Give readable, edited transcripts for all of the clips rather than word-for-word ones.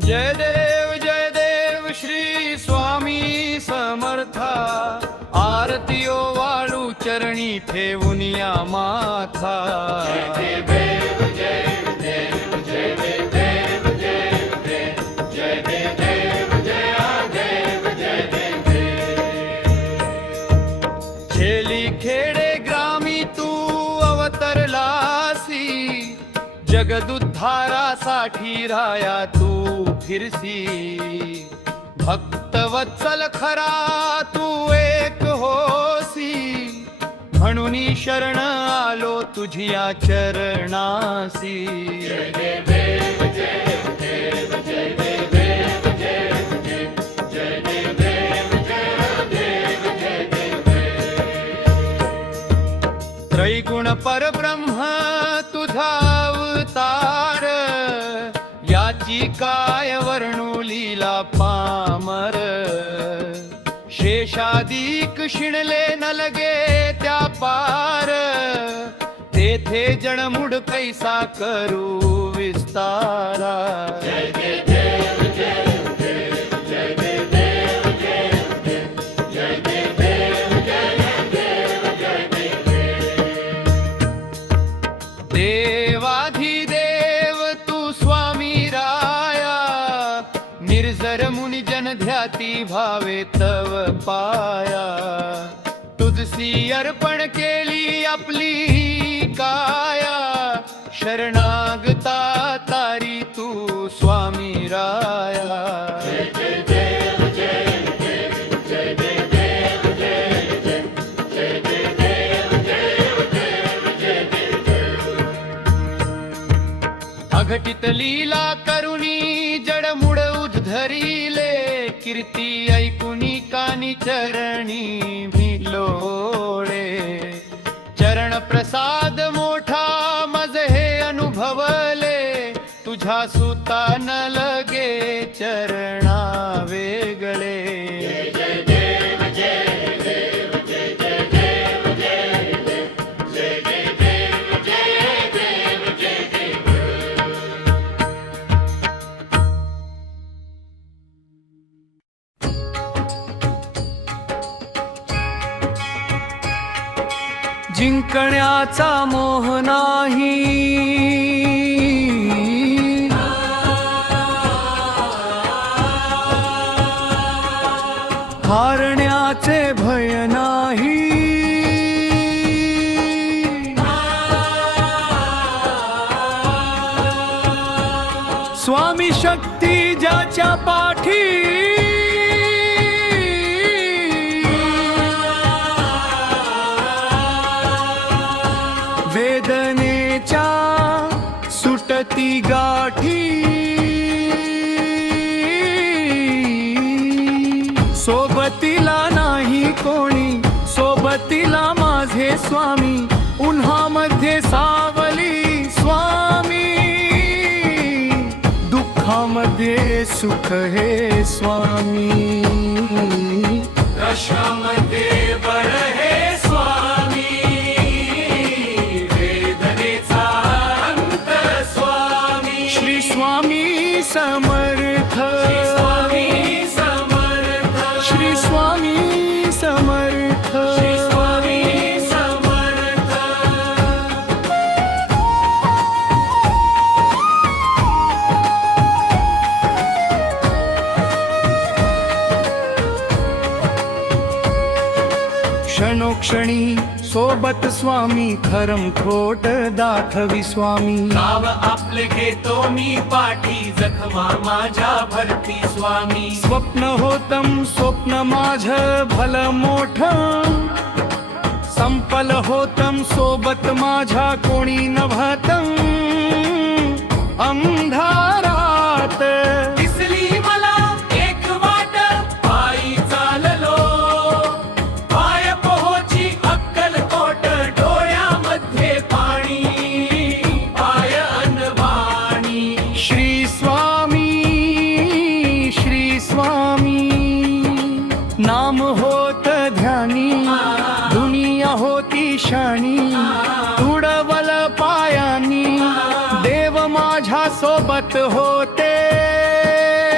जय देव श्री स्वामी समर्था। आरतीयो वाळू चरणी ठेवून या माथा। जय देव जय देव जय देव जय देव जय देव जय देव। छेली खेडे ग्रामी तू अवतरलासी, जगदुद्धारासाठी राया तू फिरसी। भक्तवत्सल खरा तू एक होसी, म्हणून शरण आलो तुझिया चरणासी। जय देव जय देव जय देव जय देव जय देव जय देव। त्रैगुण परब्रह्म तुझा अवतार, याची काय वर्णू लीला पामर। शेषादिक शिणले न लगे त्या पार, तेथे जणमुड कैसा करू विस्तारा। जय देव जय देव जय देव जय देव जय देव। देवाधिदेव तू स्वामी राया, निर्जर मुनि जन ध्याती भावे तव पाया। तुझसी अर्पण केली आपली काया, शरणागता तारी तू स्वामी राया। जय देव जय देव जय देव जय देव। अघटित लीला करुणी जडमुड उद्धरिले, कीर्ती ऐकुनी कानी चरणी भिलोळे। चरण प्रसाद मोठा मज हे अनुभवले, तुझ्या सुता न लगे चरणा वेगळे। जय देव जय देव जय देव जय देव जय देव। जिंकण्याचा मोह नाही, हारण्याचे भय नाही। स्वामी शक्ती ज्याच्या पाठी, वेदनेच्या सुटती गाठी। सोबतीला नाही कोणी, सोबतीला माझे स्वामी। उन्हामध्ये सावली स्वामी, दुःखामध्ये सुख हे स्वामी। कशामध्ये बर हे स्वामी, वेदनेचा अंत स्वामी। श्री स्वामी समर्थ, स्वामी समर्थ, श्री स्वामी समर्थ। स्वामी समर्थ। क्षणोक्षणी सोबत स्वामी, खरम खोट दाखवी स्वामी। गाव आपले घेतो मी पाठी, जखमा माझ्या भरती स्वामी। स्वप्न होतम स्वप्न माझ भल मोठ, संपल होतम सोबत माझ्या कोणी नभतम। अंधारात दिसली मला एक वाट, पायी चाललो पाय पोहोची अक्कलकोट। डोळ्यामध्ये पाणी पाय अनवाणी। श्री स्वामी श्री स्वामी, नाम होत ध्यानी, दुनिया होती शाणी। तुडवल पायानी, देव माझ्या सोबत होते।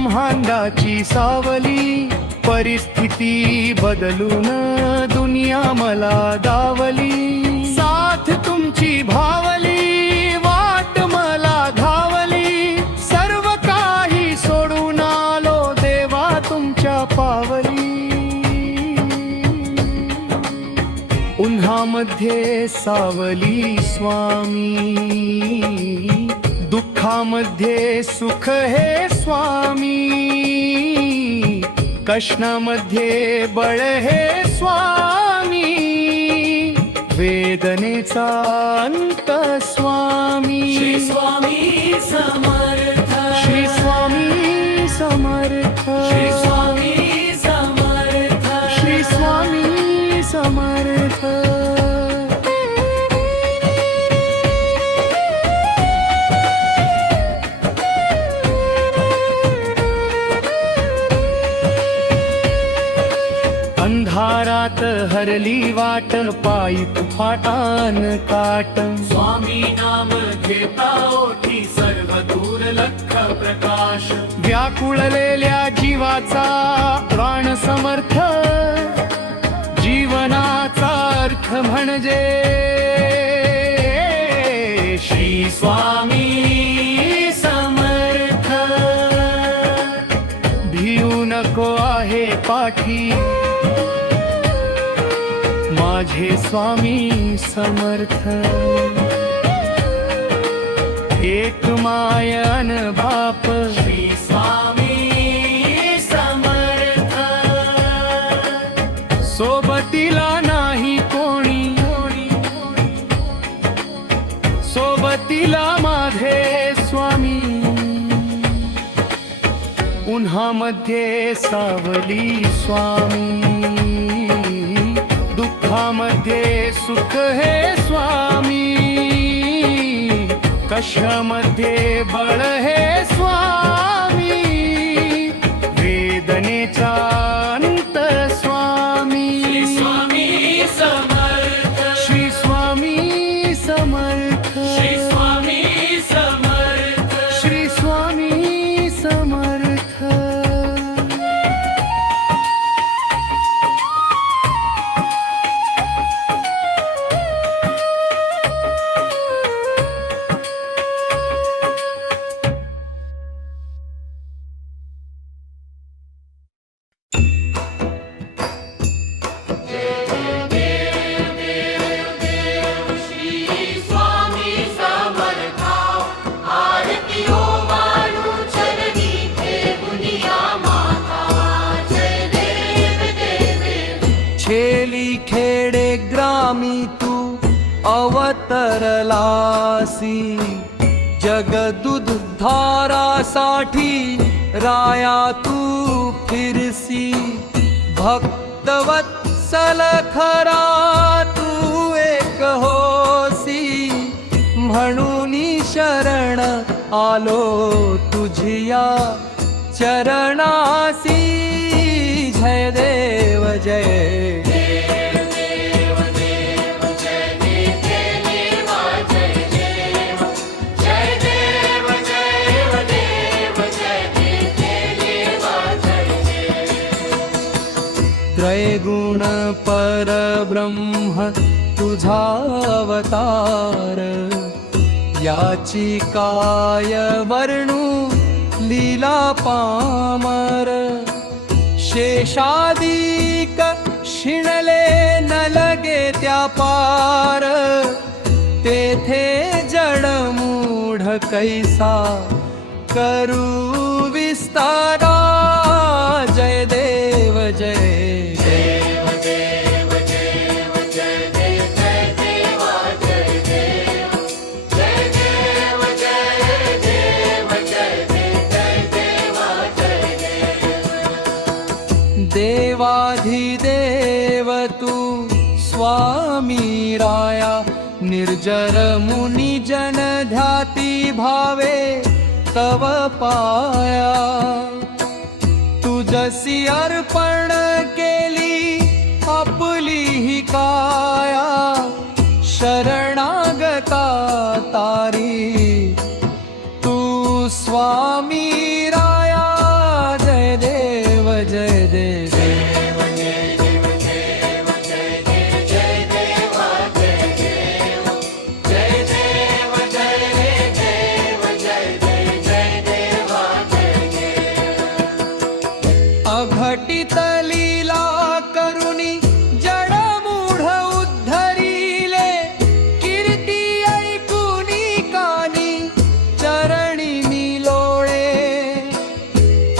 ब्रह्मांडाची सावली, परिस्थिती बदलून दुनिया मला दावली. साथ तुमची भावली, वाट मला घावली, सर्व काही सोडून आलो देवा तुमच्या पावली. उन्हामध्ये सावली स्वामी, दुःखामध्ये सुख हे स्वामी, कष्णामध्ये बळ हे स्वामी, वेदनेचा अंत स्वामी. श्री स्वामी समर्थ, श्री स्वामी समर्थ, श्री स्वामी समर्थ, श्री स्वामी समर्थ. अंधारात हरली वाट, पायी फाटान काट. स्वामी नाम घेता ओठी, सर्व दूर लख प्रकाश. व्याकुळलेल्या जीवाचा प्राण समर्थ, जीवनाचा अर्थ म्हणजे श्री स्वामी समर्थ. भिऊ नको आहे पाठी, माझे स्वामी समर्थ. एक मायन बाप, श्री स्वामी समर्थ. सोबतीला नाही कोणी, सोबतीला माझे स्वामी. उन्हामध्ये सावली स्वामी, दुःखामध्ये सुख हे स्वामी, कष्टामध्ये बळ हे स्वामी, वेदनेचा अंत स्वामी. श्री स्वामी समर्थ, श्री स्वामी समर्थ, श्री स्वामी समर्थ. श्री स्वामी समर्थ. छेली खेडे ग्रामी तू अवतरलासी, जगदुद्धारासाठी राया तू फिरसी. भक्तवत्सल खरा तू एक होसी, म्हणून शरण आलो तुझिया चरणासी. जय देव जय त्रैगुण परब्रह्म तुझा अवतार. याची काय वर्णू लीला पामर. शेषादिक शिणले न लगे त्या पार, तेथे जडमूढ कैसा करू विस्तारा. जय देव जय देव देव देव जय देव जय देवा जय देव जय देव जय देव जय देव जय देवा जय देव. देवाधिदेव तू स्वामी राया, निर्जर मुनी जन ध्याती भावे तव पाया. तुझसी अर्पण केली आपली ही काया, शरणागता तारी तू स्वामी राया.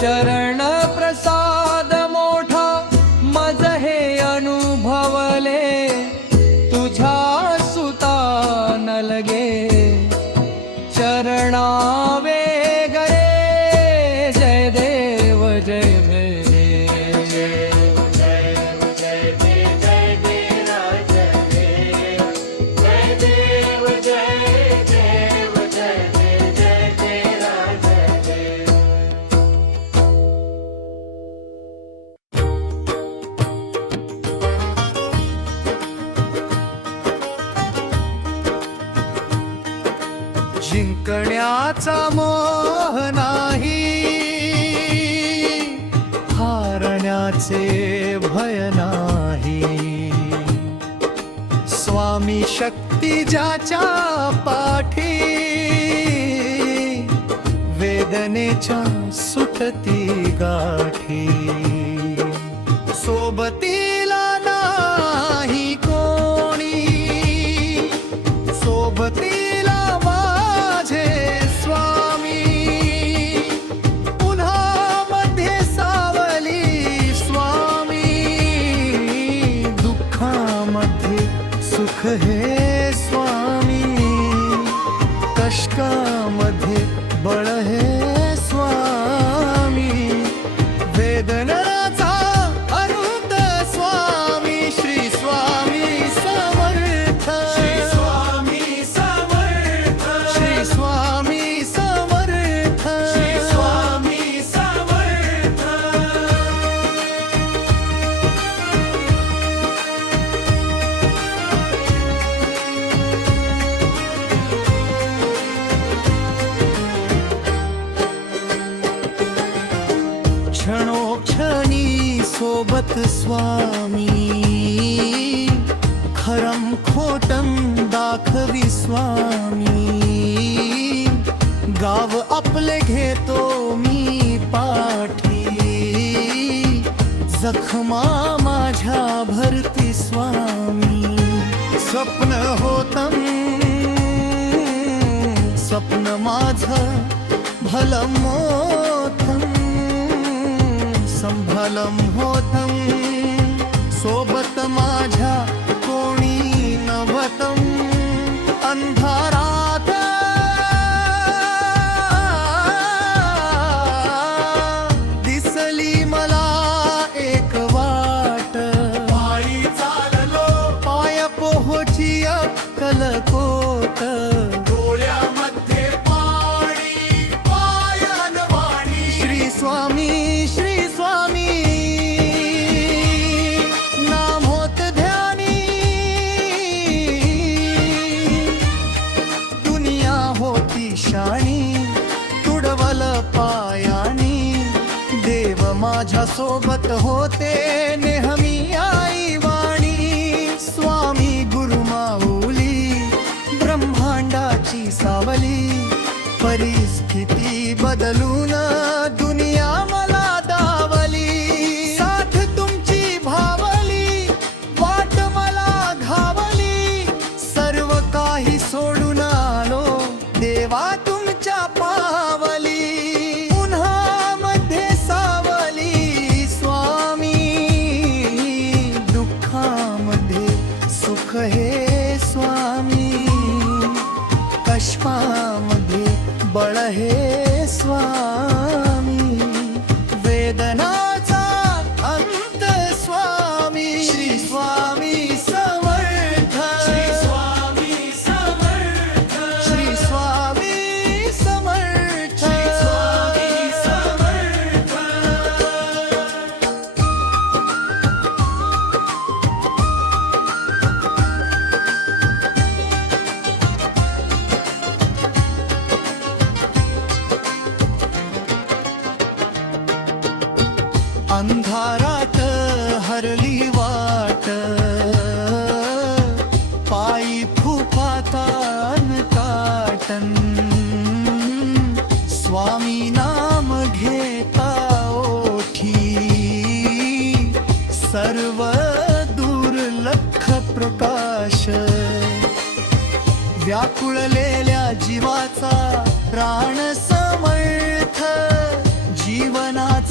चरण प्रसाद मोठा मज हे अनुभवले तुझ्या सुता न लगे चरणा वेगळे जय देव जय जिंकण्याचा मोह नाही, हारण्याचे भय नाही. स्वामी शक्ती ज्याच्या पाठी, वेदनेच्या सुटती गाठी. सोबतीला नाही कोणी, सोबतीला माझे स्वामी. उन्हामध्ये सावली स्वामी, दुःखामध्ये सुख हे स्वामी. कष्टामध्ये बळ हे स्वामी. वेदनाचा अनंत स्वामी श्री स्वामी समर्थ. श्री स्वामी समर्थ, श्री स्वामी समर्थ. श्री स्वामी समर्थ. क्षणोक्षणी सोबत स्वामी, खरम खोटम दाखवी स्वामी. गाव आपले घेतो मी पाठी, जखमा माझ्या भरती स्वामी. स्वप्न होतं, स्वप्न माझं भलं मोठं, संभलम होतं. सोबत माझ्या कोणी नव्हतं. अंधारात दिसली मला एक वाट. पायी चाललो, पाय पोहोची अक्कलकोट. डोळ्यामध्ये पाणी, पायान वाणी. श्री स्वामी श्री स्वामी, नाम होत ध्यानी. दुनिया होती शाणी, तुडवल पायानी. देव माझ्या सोबत होते नेहमी आई वाणी. स्वामी गुरु माऊली, ब्रह्मांडाची सावली. परिस्थिती बदलून दुनिया मला दावली. साथ तुमची भावली, वाट मला घावली. सर्व काही सोडून आलो देवा तुमच्या पावली. उन्हामध्ये सावली स्वामी, दुःखामध्ये सुख हे स्वामी. कष्टामध्ये बळ हे स्वामी. वेदनाचा अंत स्वामी श्री स्वामी समर्थ. श्री स्वामी समर्थ, श्री स्वामी समर्थ. श्री स्वामी समर्थ. अंधारात हरली वाट, पायी फुफातान काटन. स्वामी नाम घेता ओठी, सर्व दुर्लक्ष प्रकाश. व्याकुळलेल्या जीवाचा प्राण समर्थ. जीवना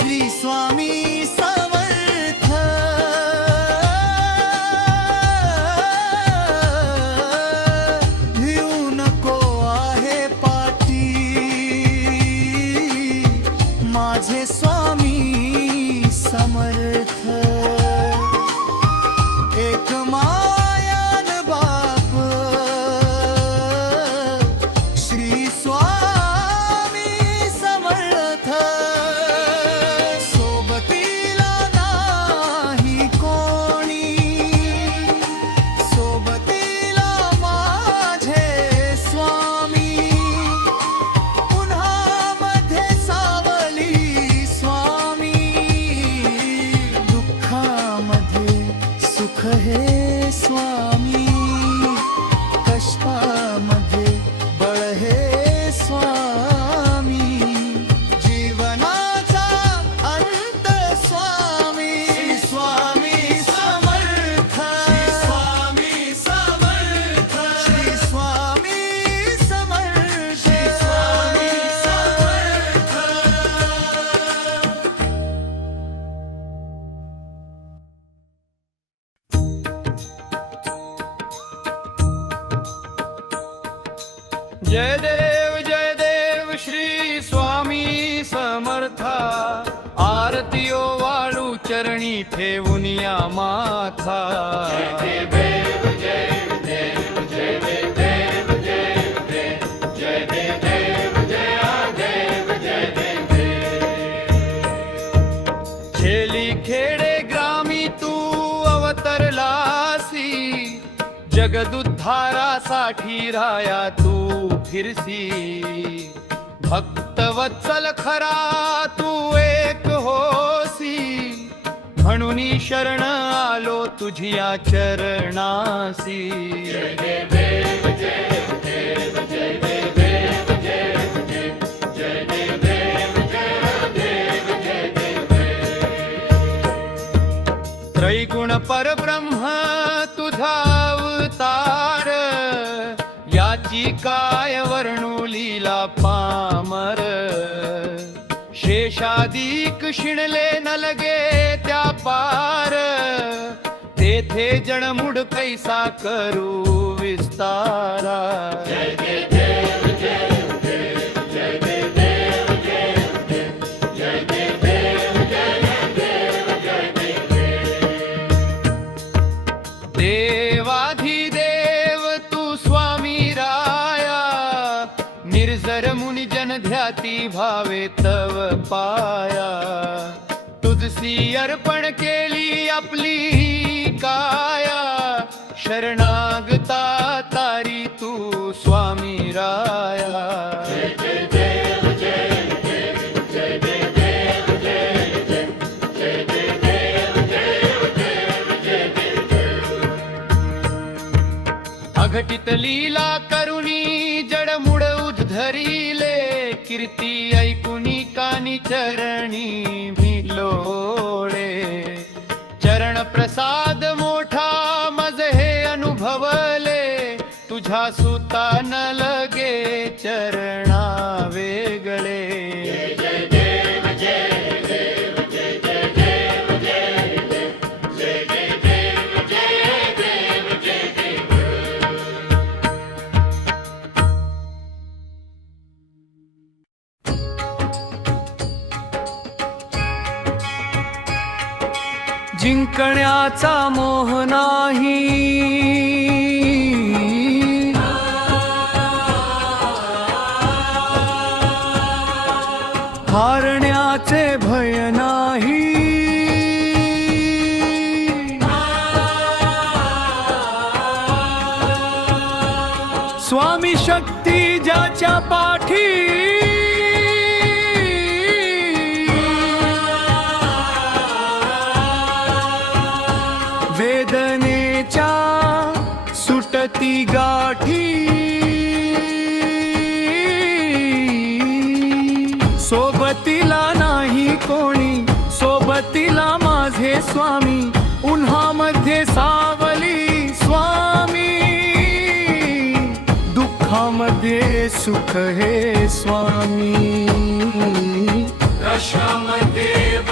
श्री स्वामी समर्थ भिऊ नको आहे पाठी माझे स्वामी समर्थ एक मायान बाप श्री स्वामी समर्थ सोबतीला नाही कोणी सोबतीला माझे स्वामी उन्हामध्ये सावली स्वामी दुःखामध्ये सुख हे स्वामी कष्टामध्ये बळ हे स्वामी जीवनाचा अंत स्वामी स्वामी समर्थ स्वामी समर्थ श्री स्वामी समर्थ स्वामी समर्थ जय देव श्री स्वामी समर्था आरतीयो वाळू चरणी ठेवून या माथा खेली खेडे ग्रामी तू अवतरलासी जगदुद्धारासाठी राया तू फिरसी भक्तवत्सल खरा तू एक होसी म्हणून शरण आलो तुझिया चरणासी त्रैगुण परब्रह्म तुझा अवतार याची काय वर्णू लीला पामर शेषादिक शिणले न लगे त्या पार तेथे जणमुड कैसा करू विस्तारा देवाधिदेव तू स्वामी राया निर्जर मुनि जन ध्याती भावे तव पाया तुझसी अर्पण केली आपली काया शरणागता तारी तू स्वामी राया अघटित लीला करुणी जडमुड उद्धरिले कीर्ती ऐकुनी कानी चरणी भिलोळे चरण प्रसाद मोठा मज हे अनुभवले तुझ्या सुता न लगे चरणा वेगळे जिंकण्याचा मोह नाही हारण्याचे भय नाही स्वामी शक्ती ज्याच्या पाठी वेदनेच्या सुटती गाठी सोबतीला नाही कोणी सोबतीला माझे स्वामी उन्हामध्ये सावली स्वामी दुःखामध्ये सुख हे स्वामी कशामध्ये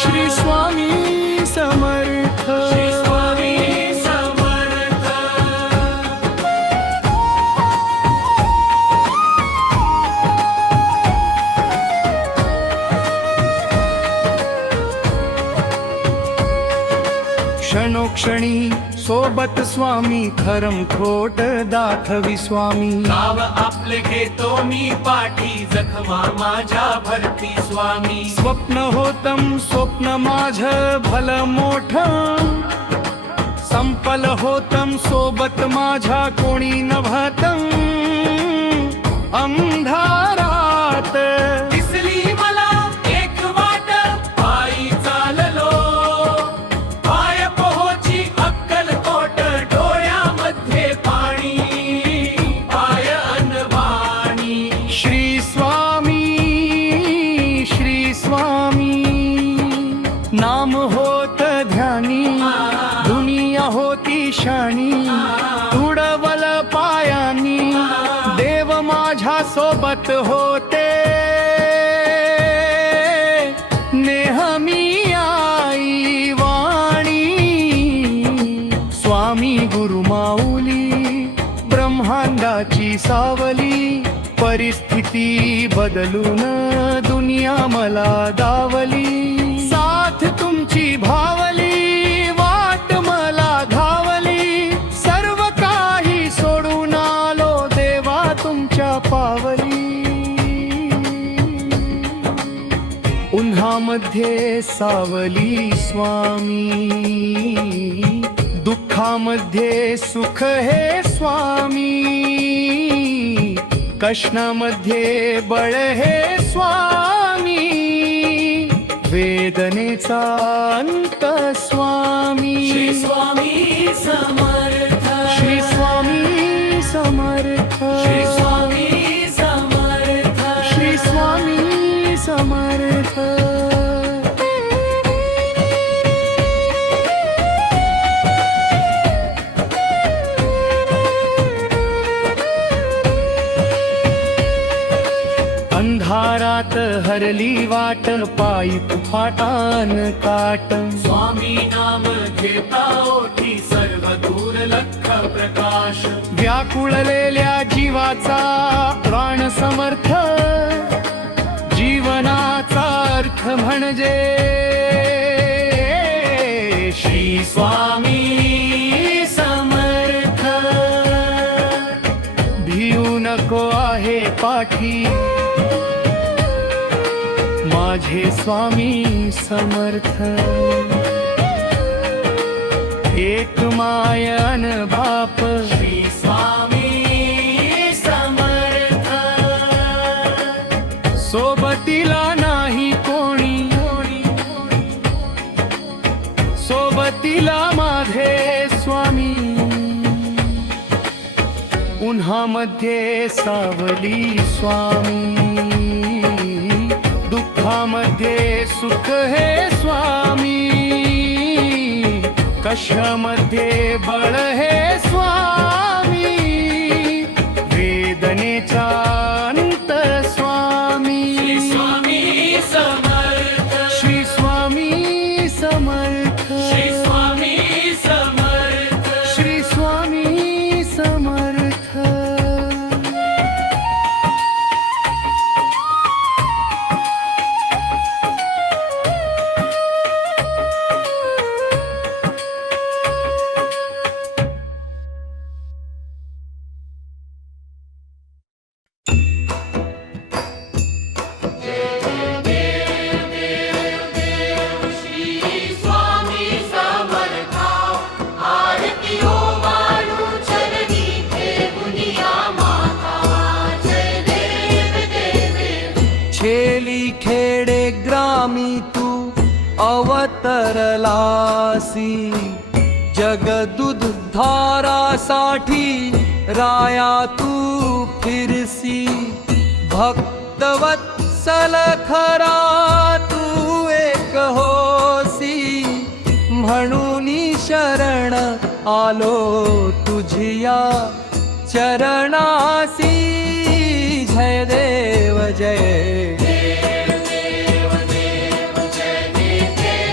श्री स्वामी समर्थ श्री स्वामी समर्थ क्षणोक्षणी सोबत स्वामी खरम खोट दाखवी स्वामी गाव आपले घेतो मी पाठी जखमा माझ्या भरती स्वामी स्वप्न होतम स्वप्न माझ भल मोठ संपल होतम सोबत माझ्या कोणी नभतम अंधारात दिसली मला एक वाट पायी चाललो पाय पोहोची अक्कलकोट डोळ्यामध्ये पाणी पाय अनवाणी श्री स्वामी नाम होत ध्यानी दुनिया होती शाणी तुडवल पायानी देव माझ्या सोबत होते नेहमी आई वाणी स्वामी गुरु माऊली ब्रह्मांडाची सावली परिस्थिती बदलून दुनिया मला दावली साथ तुमची भावली वाट मला धावली सर्व काही सोडून आलो देवा तुमच्या पावली उन्हामध्ये सावली स्वामी दुःखामध्ये सुख हे स्वामी कष्णामध्ये बळ हे स्वामी वेदनेचा अंत स्वामी श्री स्वामी समर्थ श्री स्वामी समर्थ श्री स्वामी समर्थ श्री स्वामी समर्थ अंधारात हरली वाट पायी फाटान काट स्वामी नाम घेता ओठी सर्व दूर लख प्रकाश व्याकुळलेल्या जीवाचा प्राण समर्थ जीवनाचा अर्थ म्हणजे श्री स्वामी समर्थ भिऊ नको आहे पाठी माझे स्वामी समर्थ एक मायन बाप श्री स्वामी समर्थ सोबतीला नाही कोणी सोबतीला माझे स्वामी उन्हामध्ये सावली स्वामी दुःखामध्ये सुख हे स्वामी कशामध्ये बळ हे स्वामी वेदनेचा अंत स्वामी श्री स्वामी समर्थ श्री स्वामी समर्थ श्री स्वामी समर्थ श्री स्वामी समर्थ छेली खेडे ग्रामी तू अवतरलासी जगदुध धारासाठी राया तू फिरसी भक्तवत्सल खरा तू एक होसी म्हणून शरण आलो तुझिया चरणासी जय देव जय देव देव देव जय देव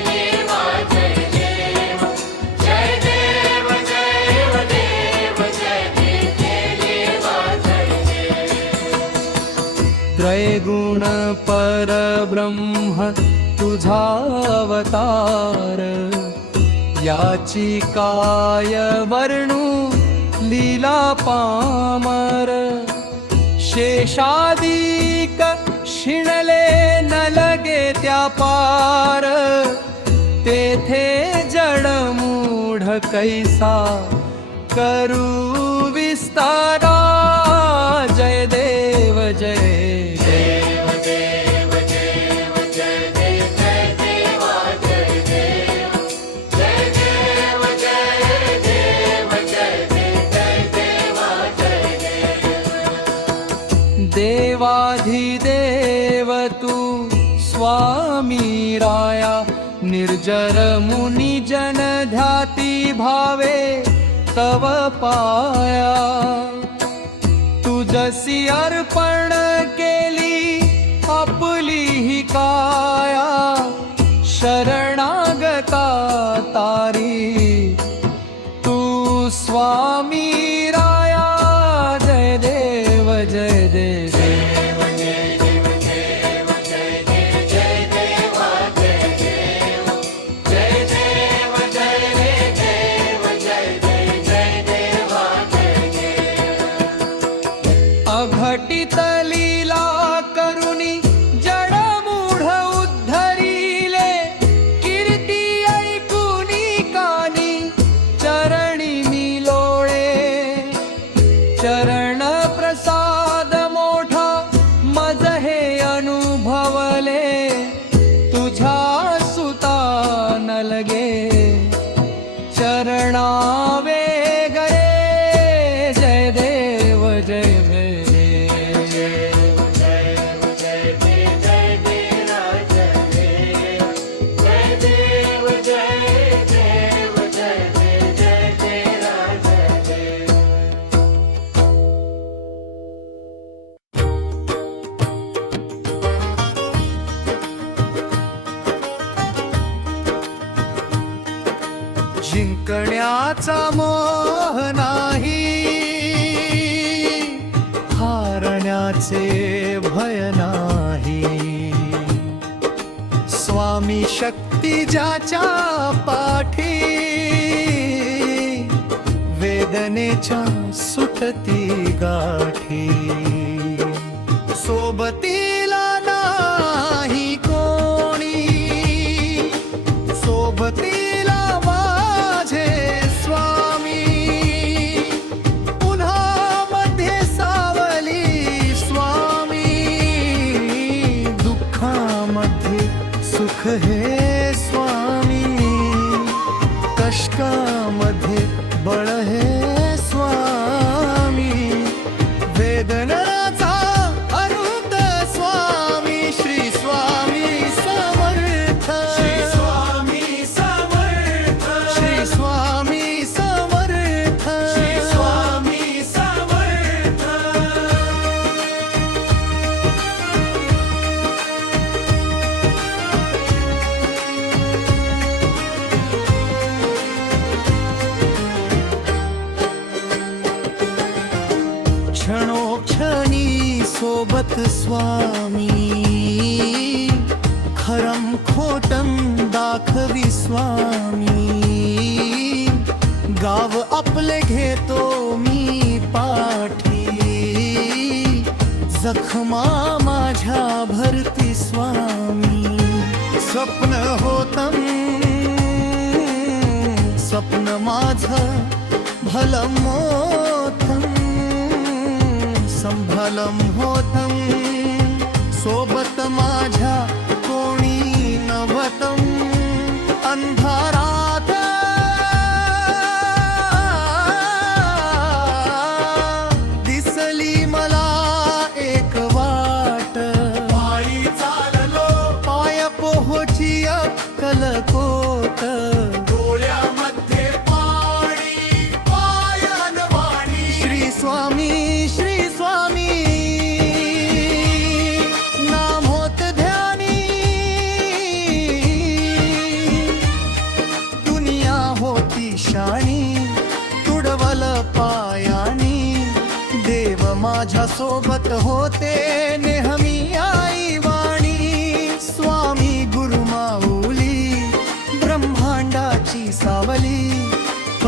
निर्गुण परब्रह्म तुझा अवतार, याची काय वर्णू लीला पामर. शेषादिक शिणले न लगे त्या पार, तेथे जडमूढ कैसा करू विस्तारा. जय देव जय देव. देवाधिदेव तू स्वामी राया, निर्जर मुनी जन ध्याती भावे तव पाया. तुझसी अर्पण केली आपली ही काया, शरणागता तारी तू स्वामी राया. जय देव जय देव. अघटित लीला करुणी जडमूढ उद्धरिले, कीर्ती ऐकुनी कानी चरणी मी लोळे. चरण प्रसाद मोठा मज हे अनुभवले, तुझ्या सुता न लगे चरणावे गरे. जय देव जय देव. जिंकण्याचा मोह नाही, हारण्याचे भय नाही. स्वामी शक्ती ज्याच्या पाठी, वेदनेच्या सुटती गाठी. सोबतीला नाही कोणी, सोबतीला सुख हे स्वामी, कष्टामध्ये बळ हे स्वामी. वेदनाचा अनंत स्वामी, श्री स्वामी समर्थ. श्री स्वामी समर्थ. श्री स्वामी समर्थ. श्री स्वामी समर्थ. क्षणोक्षणी सोबत स्वामी, खरम खोटम दाखवी स्वामी. गाव आपले घेतो मी पाठी, जखमा माझ्या भरती स्वामी. स्वप्न होतं स्वप्न माझं भलं मोठं, संभलं होतं सोबत माझ्या कोणी नव्हतं. अंधारात दिसली मला एक वाट, पायी चाललो पाय पोहोची अक्कलकोट. डोळ्यामध्ये पाणी पायन वाणी, श्री स्वामी श्री स्वामी. नाम होत ध्यानी, दुनिया होती शाणी. तुडवल पायानी, देव माझ्या सोबत होते नेहमी.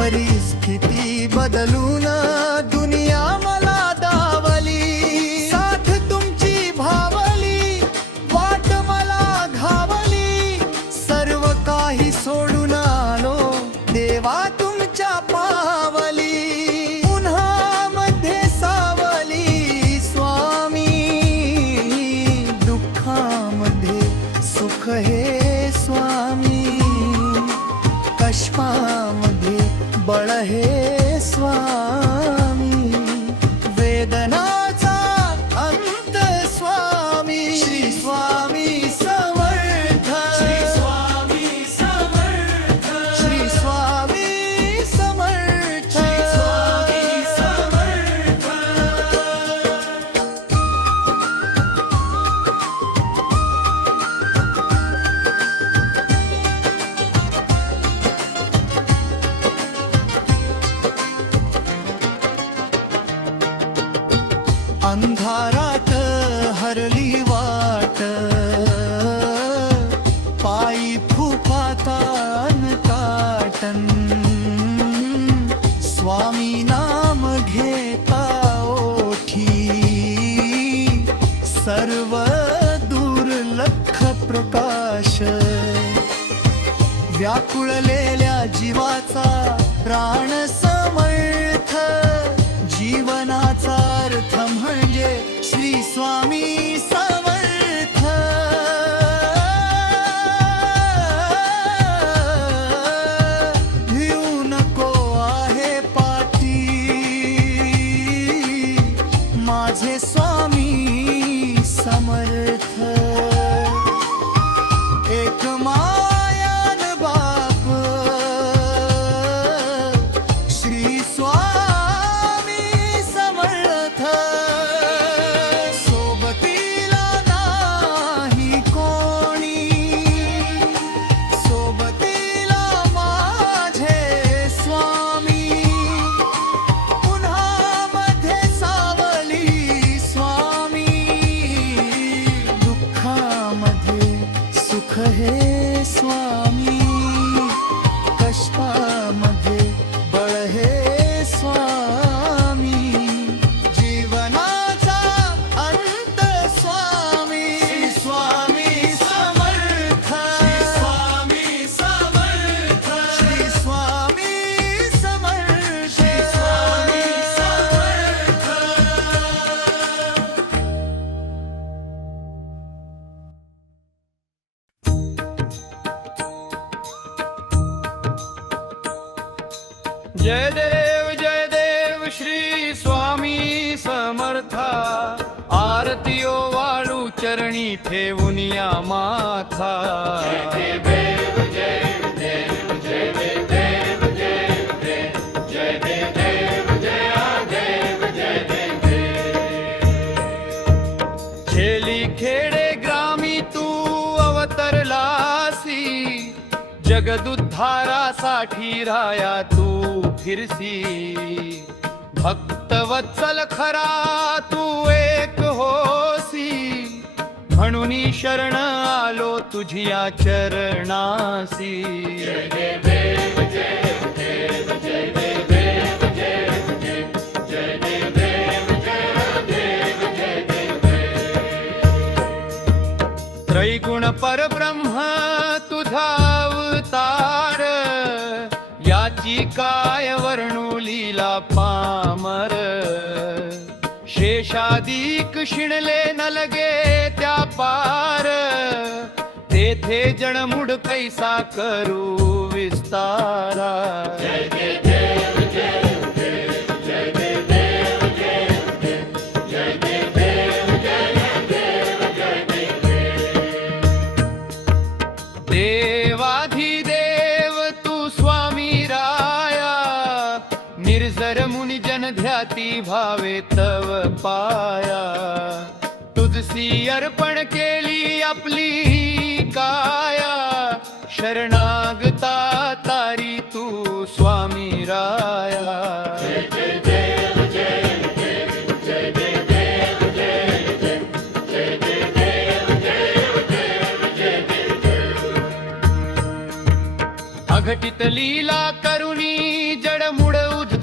परिस्थिती बदलून दुनिया मला दावली, साथ तुमची भावली, वाट मला घावली, सर्व काही सोडून आलो देवा तुमच्या पावली, उन्हामध्ये सावली स्वामी, दुःखामध्ये सुख हे स्वामी, कष्टामध्ये बळ हे स्वामी, वेदनाचा अंत स्वामी, श्री स्वामी समर्थ, श्री स्वामी समर्थ, श्री स्वामी समर्थ, श्री स्वामी समर्थ. अंधारात हरली वाट, पायी फुफातान काटन, स्वामी नाम घेता ओठी, सर्व दुर्लक्ष प्रकाश, व्याकुळलेल्या जीवाचा प्राण समर्थ, जीवनाचा अर्थ म्हणजे श्री स्वामी समर्थ, भिऊ नको आहे पाठी, माझे स्वामी समर्थ, एक मायान बाप, श्री स्वामी समर्थ, सोबतीला नाही कोणी, सोबतीला माझे स्वामी, उन्हामध्ये सावली स्वामी, दुःखामध्ये सुख हे स्वामी, कष्टामध्ये बळ हे स्वामी, जीवनाचा अंत स्वामी, स्वामी समर्थ, श्री स्वामी समर्थ, श्री स्वामी समर्थ, श्री स्वामी समर्थ. जय देव श्री स्वामी समर्था, आरतीयो वाळू चरणी ठेवून या माथा, खेली खेडे ग्रामी तू अवतरलासी, जगदुद्धारासाठी राया तू फिरसी, भक्तवत्सल खरा तू एक होसी, म्हणून शरण आलो तुझिया चरणासी. त्रैगुण परब्रह्म तुझा अवतार, याची काय वर्णू लीला पामर, शेषादिक शिणले न लगे त्या पार, तेथे जणमुड कैसा करू विस्तारा. देवाधिदेव तू स्वामी राया, निर्जर मुनी जन ध्याती भावे तव पाया, तुझसी अर्पण केली आपली ही काया, शरणागता तारी तू स्वामी राया. अघटित लीला करुणी जड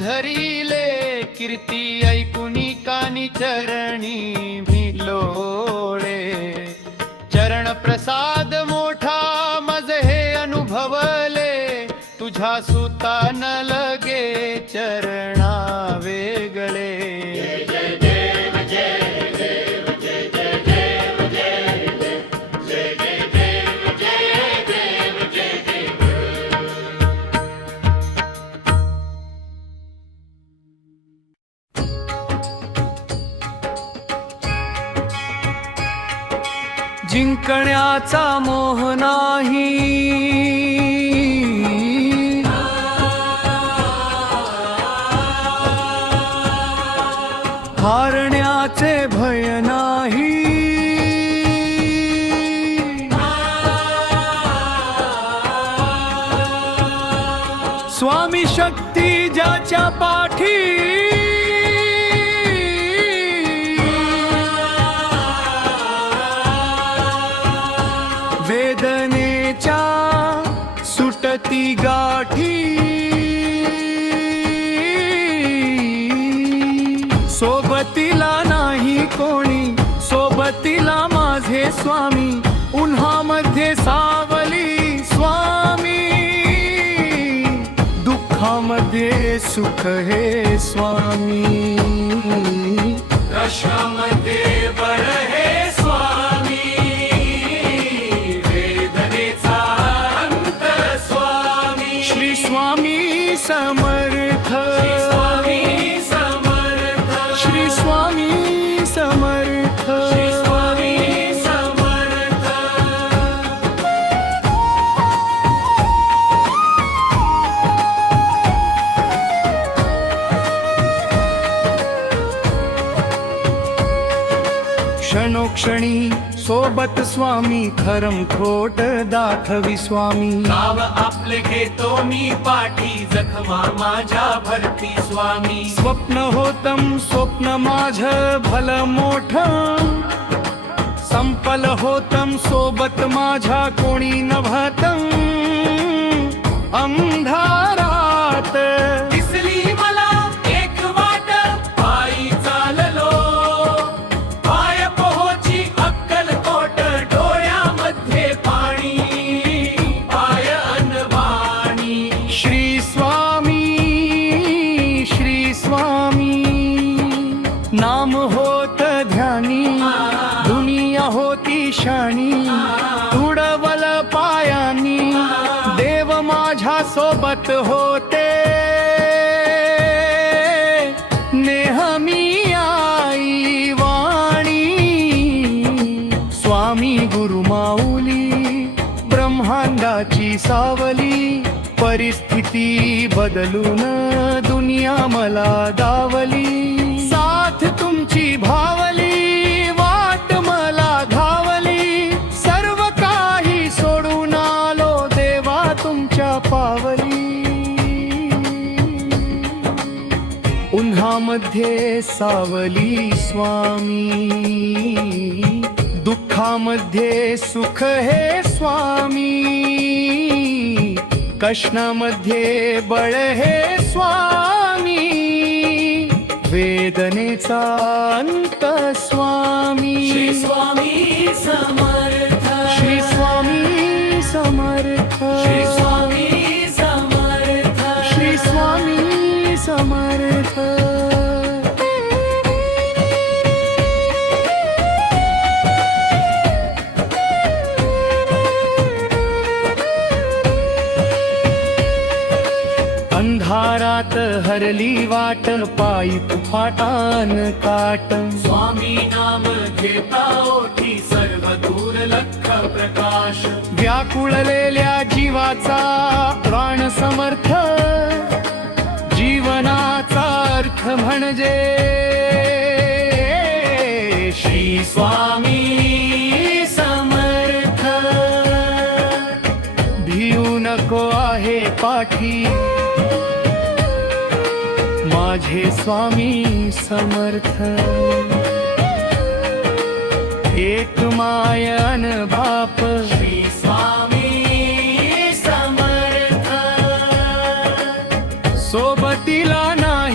धरिले कीर्ती ऐकुनी कानी चरणी भिलोळे चरण प्रसाद मोठा मज हे अनुभवले तुझ्या सुता न लगे चरणा वेगळे जिंकण्याचा मोह नाही, हारण्याचे भय नाही, स्वामी शक्ती ज्याच्या पाठी वेदनेच्या सुटती गाठी सोबतीला नाही कोणी सोबतीला माझे स्वामी उन्हामध्ये सावली स्वामी दुःखामध्ये सुख हे स्वामी कशामध्ये बळ हे स्वामी वेदनेचा अंत स्वामी श्री स्वामी समर्थ स्वामी समर्थ श्री स्वामी समर्थ स्वामी समर्थ क्षणोक्षणी सोबत स्वामी खरम खोट दाखवी स्वामी गाव आपले घेतो मी पाठी जखमा माझ्या भरती स्वामी स्वप्न होतम स्वप्न माझ भल मोठ संपल होतम सोबत माझ्या कोणी नभतम अंधारात दिसली मला एक वाट पायी चाललो पाय पोहोची अक्कलकोट डोळ्यामध्ये पाणी पाय अनवाणी श्री स्वामी नाम होत ध्यानी दुनिया होती शानी तुडवल पायानी देव माझ्या सोबत होते नेहमी आई वाणी स्वामी गुरु माऊली ब्रह्मांडाची सावली परिस्थिती बदलून दुनिया मला दावली साथ तुमची भावली वाट मला घावली सर्व काही सोडून आलो देवा तुमच्या पावली उन्हामध्ये सावली स्वामी दुःखामध्ये सुख हे स्वामी कष्णामध्ये बळ हे स्वामी वेदनेचा अंत स्वामी श्री स्वामी समर्थ श्री स्वामी समर्थ श्री स्वामी समर्थ श्री स्वामी समर्थ अंधारात हरली वाट पायी फाटान काट स्वामी नाम घेता ओठी सर्व दूर लख प्रकाश व्याकुळलेल्या जीवाचा प्राण समर्थ जीवनाचा अर्थ म्हणजे श्री स्वामी समर्थ भिऊ नको आहे पाठी माझे स्वामी समर्थ एक मायन बाप श्री स्वामी समर्थ सोबतीला नाही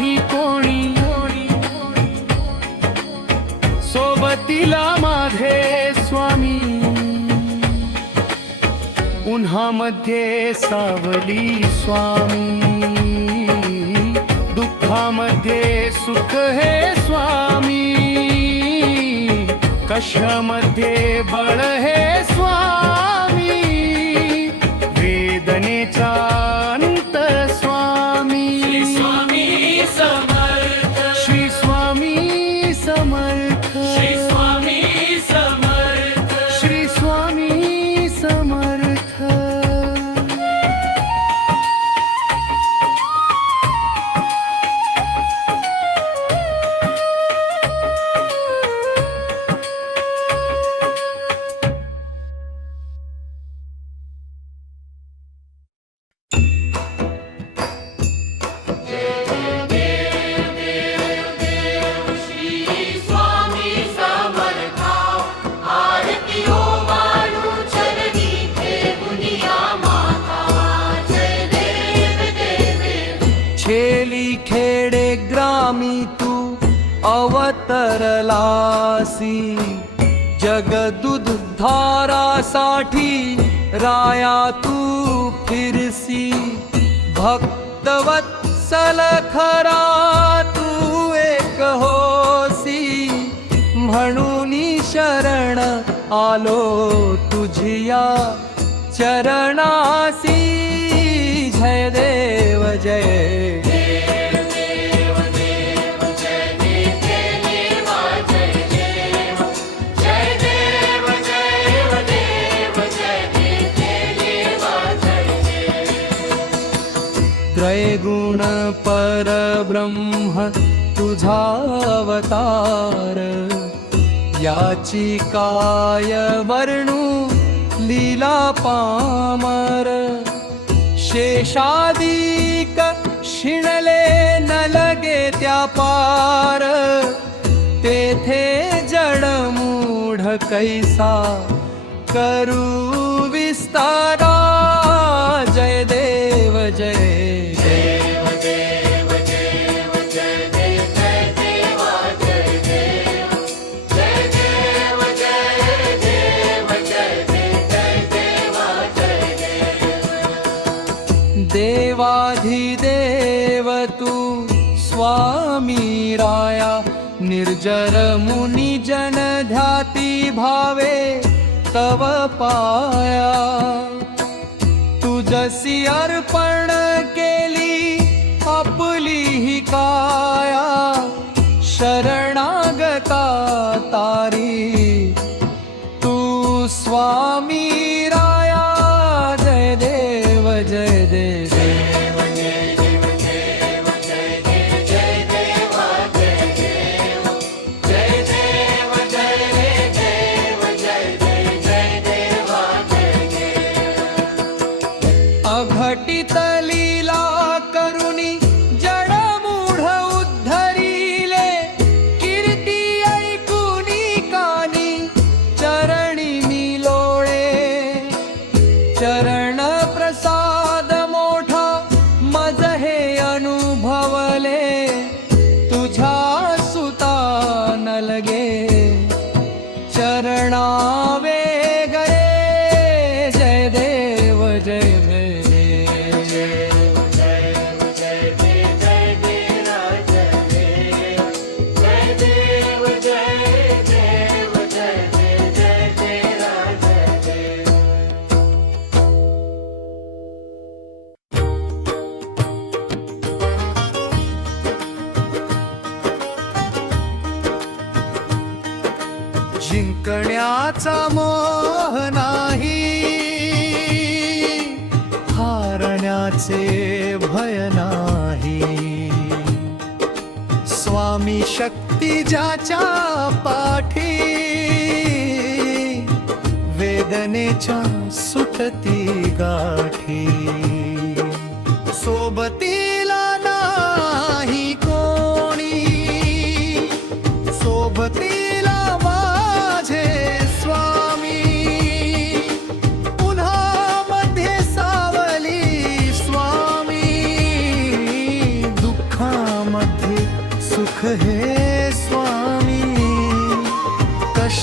सोबतीला माझे स्वामी, उन्हामध्ये सावली स्वामी, दुःखामध्ये सुख हे स्वामी, कशामध्ये बळ हे स्वामी, वेदनेचा अंत स्वामी. श्री स्वामी समर्थ, श्री स्वामी समर्थ, श्री स्वामी समर्थ, श्री स्वामी समर्थ. छेली खेडे ग्रामी तू अवतरलासी, जगदुध धारासाठी राया तू फिरसी. भक्तवत्सल खरा तू एक होसी, म्हणून शरण आलो तुझिया चरणासी. जय देव जय त्रैगुण परब्रह्म तुझा अवतार, याची काय वर्णू लीला पामर. शेषादिक शिणले न लगे त्या पार, तेथे जडमूढ कैसा करू विस्तारा. जय देव जय देव देव देव जय देव जय देवा जय देव जय देव जय देव जय देव जय देवा जय देव. देवाधिदेव तू स्वामी राया, निर्जर मुनी जन ध्याती भावे तव पाया. तुझसी अर्पण केली आपली ही काया, शरणागता तारी तू स्वामी राया. जय देव जय देव अघटित लीला करुणी जडमूढ उद्धरिले, कीर्ती ऐकुनी कानी चरणी मी लोळे. चरण प्रसाद मोठा मज हे अनुभवले, तुझ्या सुता न लगे चरणावे गए. जय देव जय देव जिंकण्याचा मोह नाही, हारण्याचे भय नाही. स्वामी शक्ती ज्याच्या पाठी, वेदनेच्या सुटती गाठी. सोबतीला नाही कोणी, सोबतीला माझे स्वामी. उन्हामध्ये सावली स्वामी, दुःखामध्ये सुख हे स्वामी.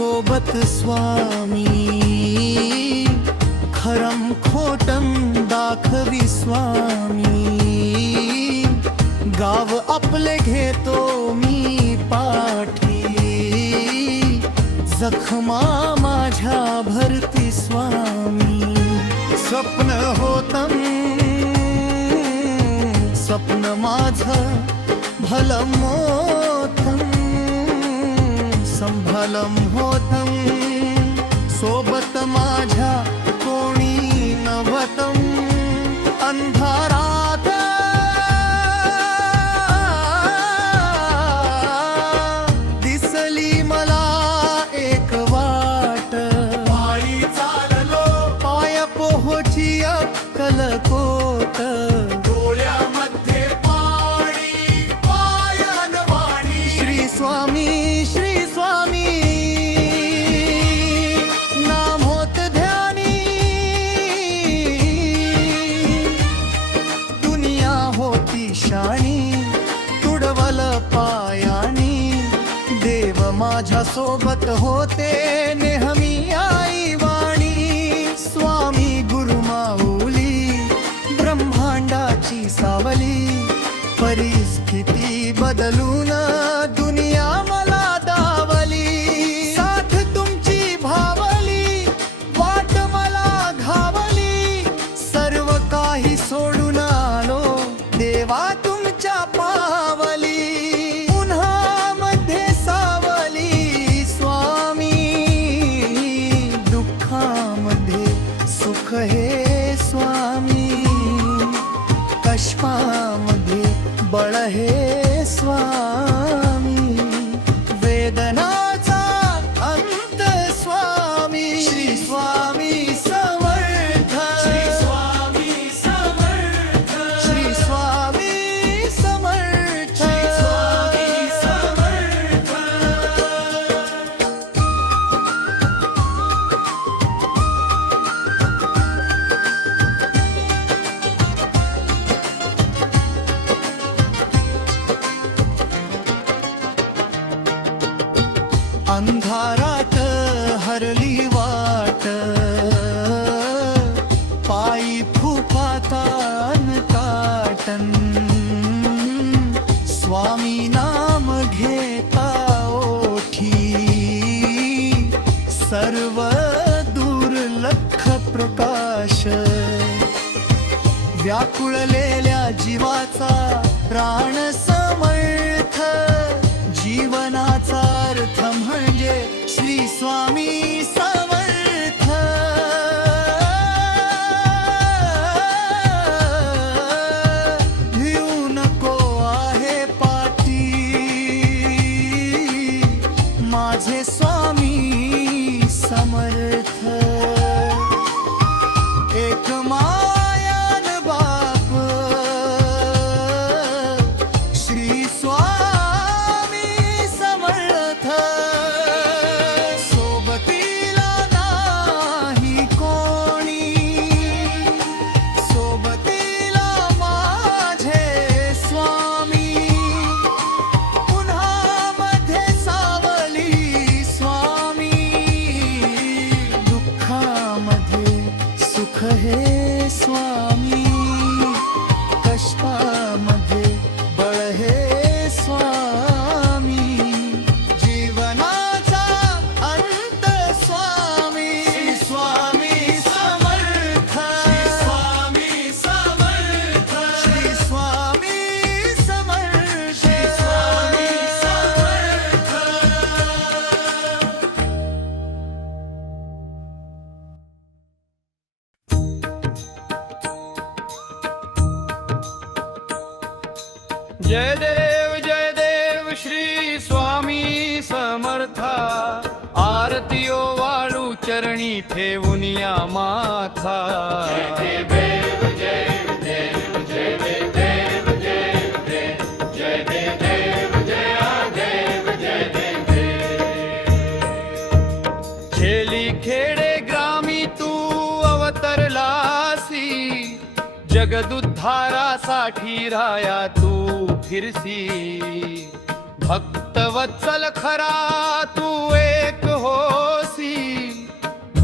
सोबत स्वामी खरम खोटम दाखवी स्वामी गाव आपले घेतो मी पाठी जखमा माझ्या भरती स्वामी स्वप्न होतं स्वप्न माझं भलं मोठं संभलं होतं सोबत माझ्या कोणी नव्हतं अंधारात दिसली मला एक वाट पायी चाललो पाय पोहोची अक्कलकोट डोळ्यामध्ये पाणी पायन वाणी श्री स्वामी नाम होत ध्यानी दुनिया होती शाणी तुडवल पायानी देव माझ्या सोबत होते नेहमी आई वाणी स्वामी गुरु माऊली ब्रह्मांडाची सावली परिस्थिती बदलून दुनिया मला दावली साथ तुमची भावली वाट मला घावली सर्व काही सोडून आलो देवा तुमच्या पावली उन्हामध्ये सावली स्वामी दुःखामध्ये सुख हे स्वामी कष्टामध्ये बळ हे स्वामी वेदनाचा अंत स्वामी श्री स्वामी समर्थ श्री स्वामी समर्थ श्री स्वामी समर्थ श्री स्वामी समर्थ अंधारात हरली वाट पायी फुफातान काटन स्वामी नाम घेता ओठी सर्व दुर्लक्ष प्रकाश व्याकुळलेल्या जीवाचा प्राण समर्थ जीवनाचा अर्थ म्हणजे श्री स्वामी समर्थ भिऊ नको आहे पाठी माझे स्वामी समर्थ एक मायान बाप श्री स्वामी समर्थ सोबतीला नाही कोणी सोबतीला माझे स्वामी उन्हामध्ये सावली स्वामी दुःखामध्ये सुख हे स्वामी कष्टामध्ये बळ हे स्वामी जीवनाचा अंत स्वामी श्री स्वामी समर्थ स्वामी समर्थ श्री स्वामी समर्थ स्वामी समर्थ जय देव श्री स्वामी समर्था आरतीयो वाळू चरणी ठेवून या माथा खेली खेडे ग्रामी तू अवतरलासी जगदुद्धारासाठी राया तू फिरसी भक्त वत्सल खरा तू एक हो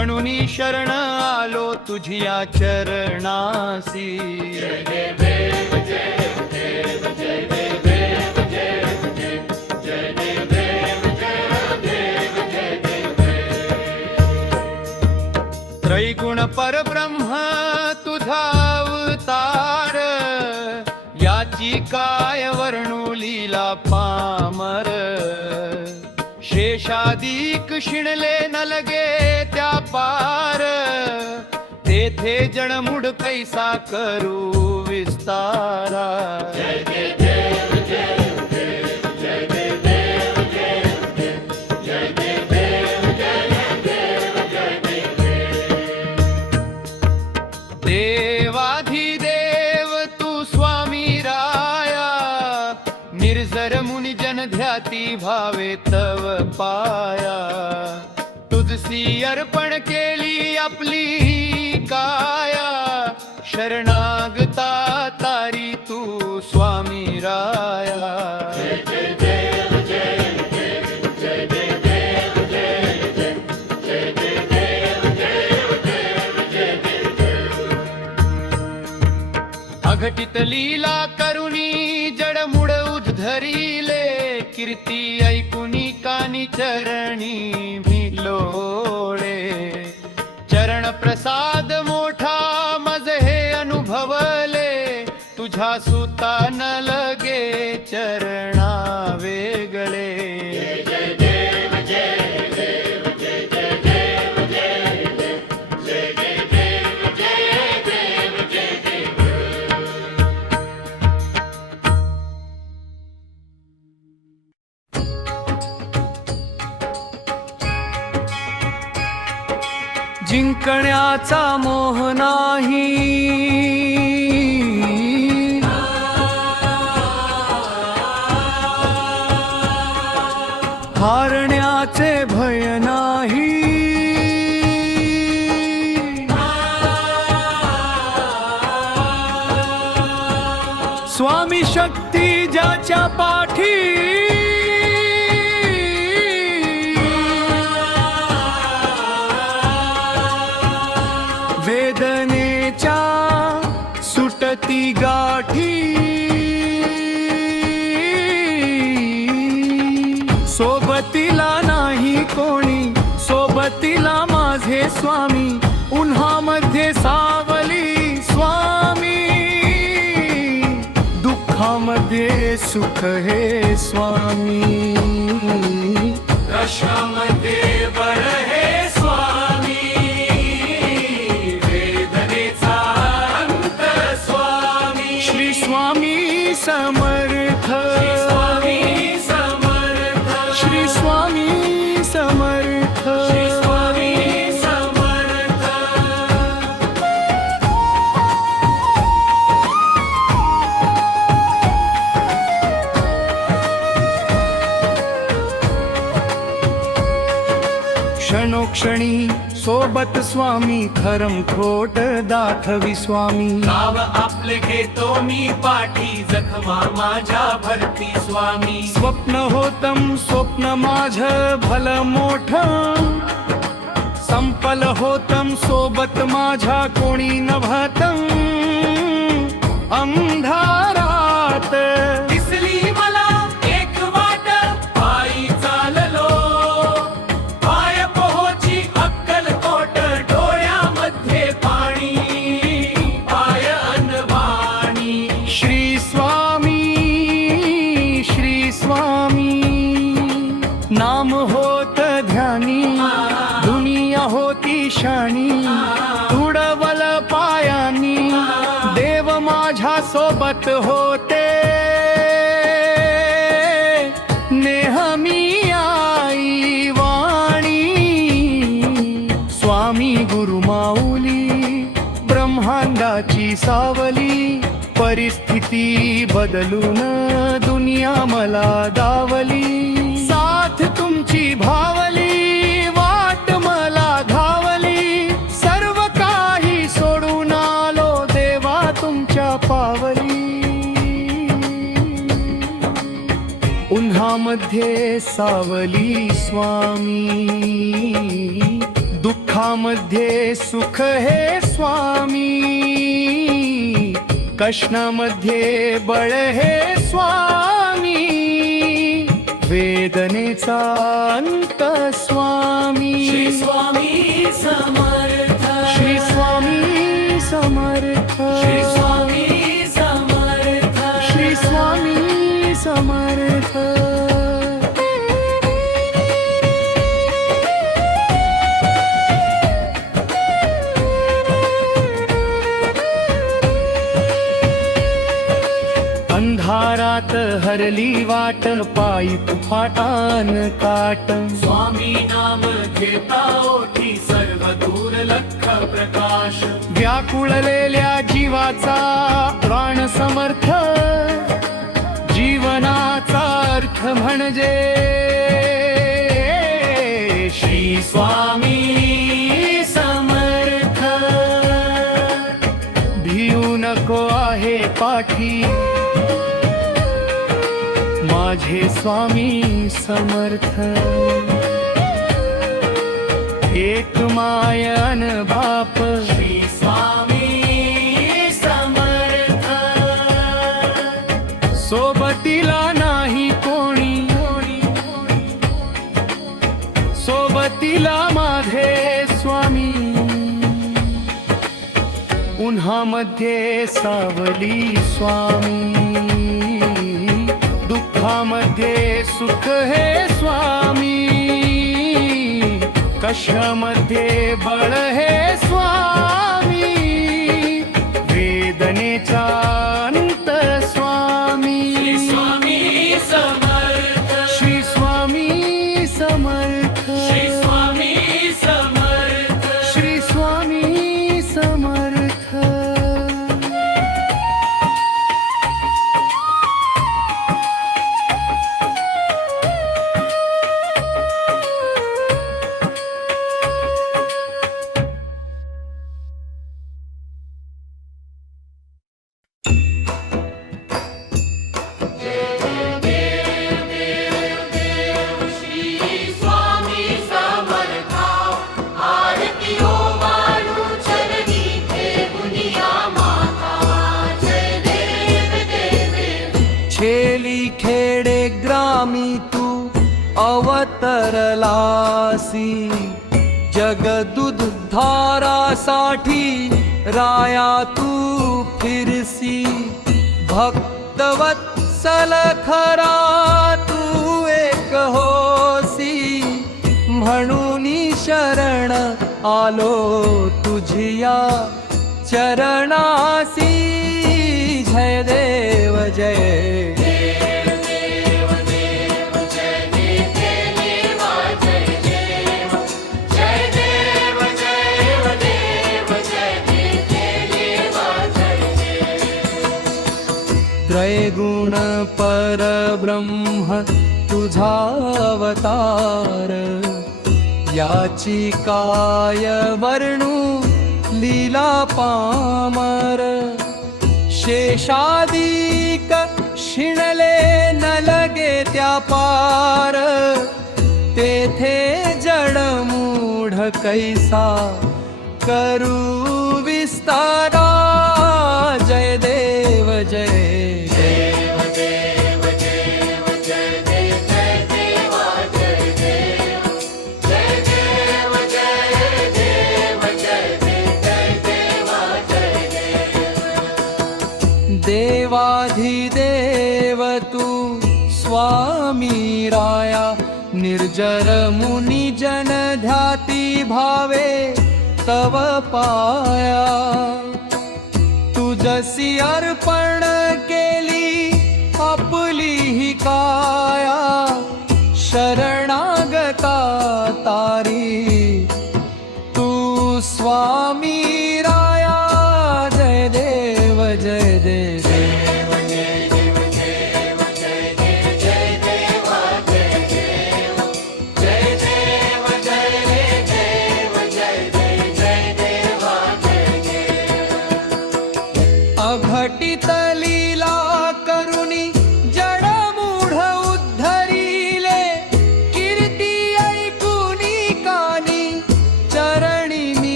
म्हणून शरण आलो तुझिया चरणासी. त्रैगुण परब्रह्म तुझा अवतार, याची काय वर्णू लीला पामर. शेषादिक शिणले न लगे त्या पार, तेथे जणमुड कैसा करू विस्तारा. देवाधिदेव तू स्वामी राया, निर्जर मुनी जन ध्याती भावे तव पाया. तुझसी अर्पण केली आपली काया, शरणागता तारी तू स्वामी राया. अघटित लीला करुणी जडमुड उद्धरिले, कीर्ती ऐकुनी कानी चरणी भिलोळे. चरण प्रसाद मोठा मज हे अनुभवले, तुझ्या सुता न लगे चरणा वेगळे. जिंकण्याचा मोह नाही, हारण्याचे भय नाही. स्वामी शक्ती ज्याच्या पाठी, वेदनेच्या सुटती गाठी. सोबतीला नाही कोणी, सोबतीला माझे स्वामी. उन्हामध्ये सावली स्वामी, दुःखामध्ये सुख हे स्वामी. कशामध्ये बर हे स्वामी, वेदनेचा अंत स्वामी. श्री स्वामी समर्थ, स्वामी समर्थ, श्री स्वामी समर्थ. स्वामी समर्थ. क्षणोक्षणी सोबत स्वामी, खरम खोट दाखवी स्वामी. नाव आपले घेतो मी पाठी, जखमा माझ्या भरती स्वामी. स्वप्न होतम स्वप्न माझं भलं मोठं, संपल होतम सोबत माझ्या कोणी नभतम. अंधारात दिसली मला एक वाट, पायी चाललो पाय पोहोची अक्कलकोट. डोळ्यामध्ये पाणी, पाय अनवाणी. श्री स्वामी, श्री स्वामी. नाम होत ध्यानी, दुनिया होती शाणी. तुडवल पायानी, देव माझ्या सोबत होते. नेहमी आई वाणी, स्वामी गुरु माऊली. ब्रह्मांडाची सावली, परिस्थिती बदलून दुनिया मला दावली. साथ तुमची भावली, वाट मला घावली. सर्व काही सोडून आलो देवा तुमच्या पावली. उन्हामध्ये सावली स्वामी, दुःखा दुःखामध्ये सुख हे स्वामी, कष्णामध्ये बळ हे स्वामी, वेदनेचा अंत स्वामी. श्री स्वामी समर्थ, श्री स्वामी समर्थ, श्री स्वामी समर्थ, श्री स्वामी समर्थ. अंधारात हरली वाट, पायी फाटान काट. स्वामी नाम घेता ओठी, सर्व दूर लख प्रकाश. व्याकुळलेल्या जीवाचा प्राण समर्थ, जीवनाचा अर्थ म्हणजे श्री स्वामी समर्थ. भिऊ नको आहे पाठी, माझे स्वामी समर्थ. एक मायन बाप, श्री स्वामी समर्थ. सोबतीला नाही कोणी, सोबतीला माझे स्वामी. उन्हामध्ये सावली स्वामी, दुःखामध्ये सुख हे स्वामी, कष्टामध्ये बळ हे स्वामी, वेदनेचा अंत स्वामी. श्री स्वामी समर्थ, श्री स्वामी समर्थ, श्री स्वामी समर्थ, श्री स्वामी समर्थ. छेली खेडे ग्रामी तू अवतरलासी, जगदुद्धारासाठी राया तू फिरसी. भक्तवत्सल खरा तू एक होसी, म्हणून शरण आलो तुझिया चरणासी. जय देव जय त्रैगुण परब्रह्म तुझा अवतार, याची काय वर्णू लीला पामर. शेषादिक शिणले न लगे त्या पार, तेथे जडमूढ कैसा करू विस्तारा. जय देव जय देवाधिदेव तू स्वामी राया. निर्जर मुनी जन ध्याती भावे तव पाया. तुझसी अर्पण केली आपली ही काया, शरणागता तारी तू स्वामी राया. जय देव जय देव अघटित लीला करुणी जडमूढ उद्धरिले. कीर्ती ऐकुनी कानी चरणी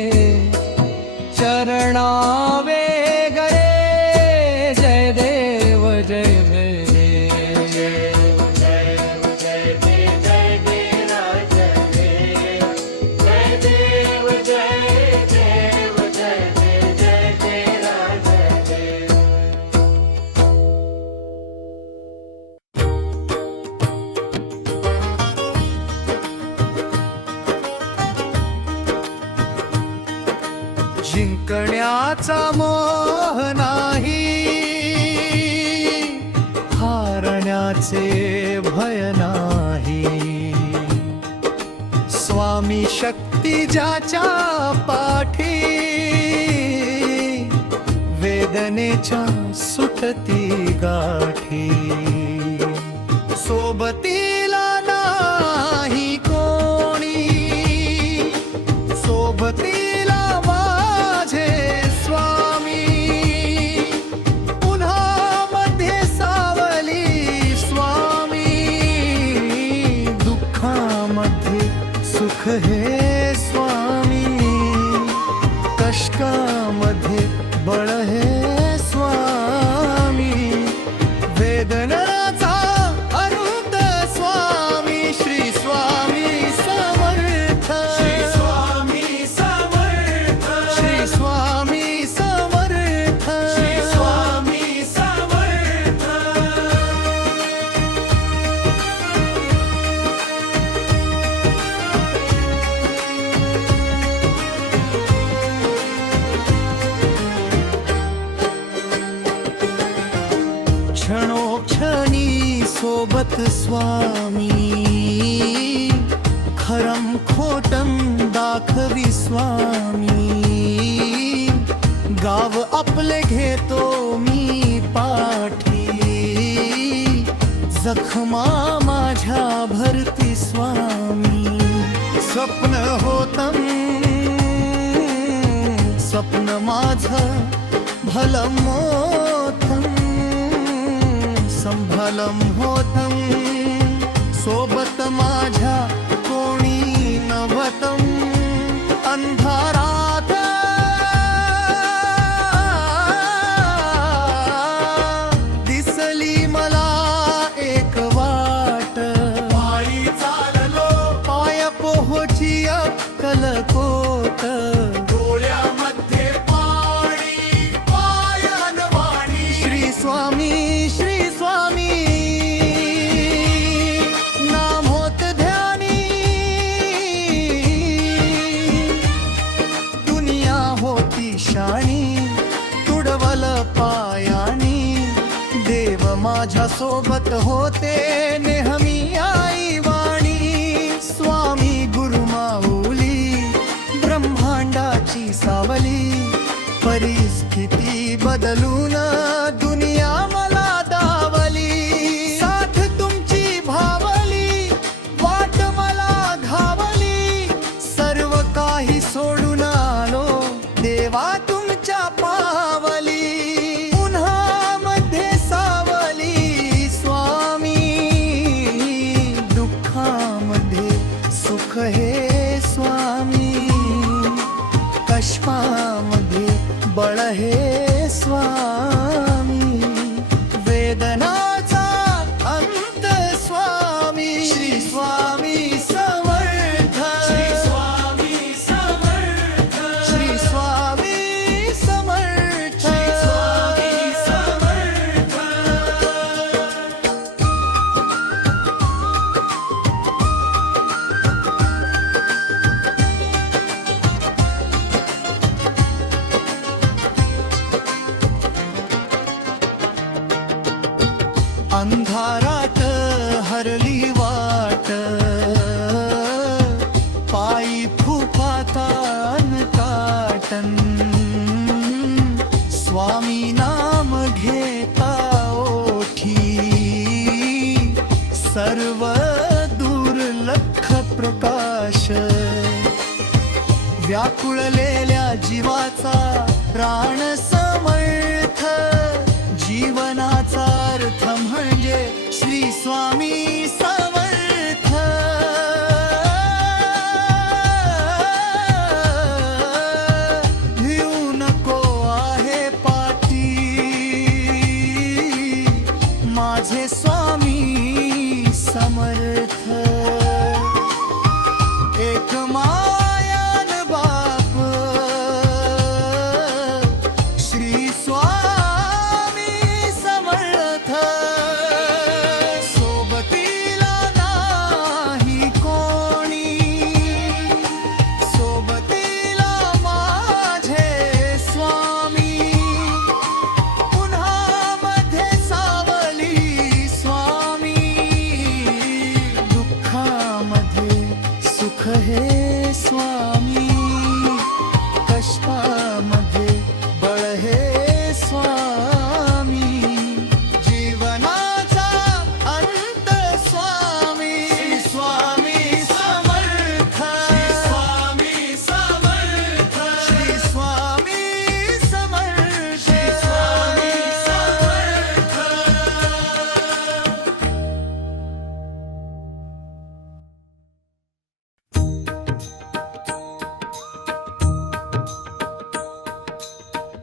चरणावे गरे जय देव जय जिंकण्याचा मोह नाही, हारण्याचे भय नाही. स्वामी शक्ती ज्याच्या पाठी, वेदनेच्या सुटती गाठी. सोबतीला नाही कोणी, सोबतीला माझे स्वामी. उन्हामध्ये सावली स्वामी, दुःखामध्ये सुख हे स्वामी. कष्टामध्ये बळ हे स्वामी. वेदनाचा अरुंद स्वामी, श्री स्वामी समर्थ. श्री स्वामी समर्थ, श्री स्वामी समर्थ. श्री स्वामी समर्थ. क्षणोक्षणी सोबत स्वामी, खरम खोटम दाखवी स्वामी. गाव आपले घेतो मी पाठी, जखमा माझ्या भरती स्वामी. स्वप्न होतं, स्वप्न माझं भलं मोठं, संभलम होतं. सोबत माझ्या कोणी नव्हतं. अंधारात दिसली मला एक वाट. पायी चाललो, पाय पोहोची अक्कलकोट. डोळ्यामध्ये पाणी, पायान वाणी. श्री स्वामी, श्री स्वामी नाम होत ध्यानी. दुनिया होती शाणी, तुडवल पायानी. देव माझ्या सोबत होते नेहमी आई वाणी. स्वामी गुरु माऊली, ब्रह्मांडाची सावली. परिस्थिती बदलून दुनिया मला दावली. साथ तुमची भावली, वाट मला घावली. सर्व काही सोडून आलो देवा तुमच्या पावली. उन्हामध्ये सावली स्वामी, दुःखामध्ये सुख हे स्वामी. कष्टामध्ये बळ हे स्वामी. वेदनाचा अंत स्वामी, श्री स्वामी समर्थ. श्री स्वामी समर्थ, श्री स्वामी समर्थ. श्री स्वामी समर्थ. अंधारात हरली वाट, पायी फुफातान काटन. स्वामी नाम घेता ओठी, सर्व दुर्लक्ष प्रकाश. व्याकुळलेल्या जीवाचा प्राण समर्थ. जीवनाचा अर्थ म्हणजे श्री स्वामी समर्थ.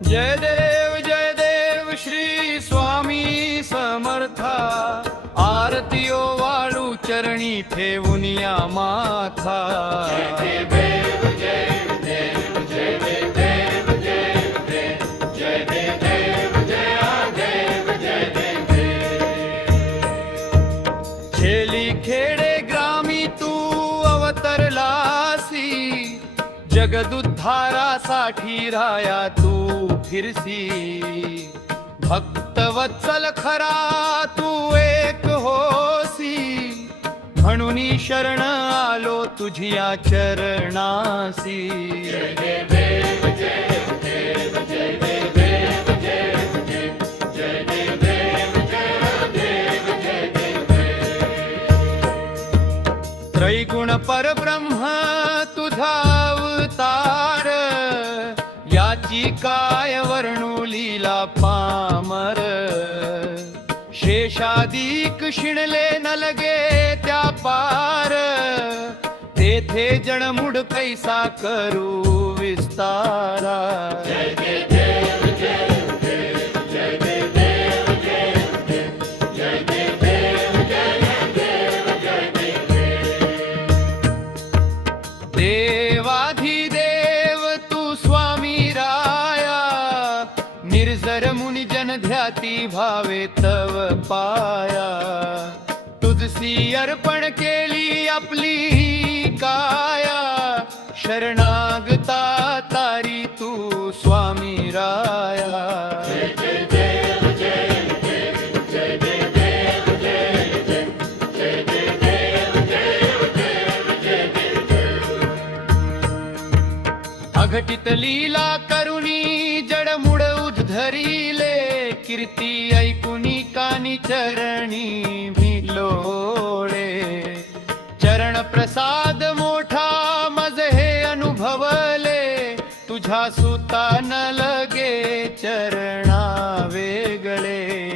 जय देव श्री स्वामी समर्था आरतियो वाळू चरणी ठेवून या माथा छेली खेडे ग्रामी तू अवतरलासी जगदुद्धारासाठी राया तू फिरसी भक्त वत्सल खरा तू एक होसी म्हणून शरण आलो तुझिया चरणासी त्रैगुण परब्रह्म तुझा अवतार याची काय वर्णू लीला पामर शेषादिक शिणले न लगे त्या पार तेथे जणमुड कैसा करू विस्तारा देवाधिदेव तू स्वामी राया निर्जर मुनी जन ध्याती भावे तव पाया तुझसी अर्पण केली आपली ही काया शरणागता तारी तू स्वामी राया अघटित लीला करुणी जडमुड उद्धरिले कीर्ती ऐकुनी कानी चरणी भिलोळे चरण प्रसाद मोठा मज हे अनुभवले तुझ्या सुता न लगे चरणा वेगळे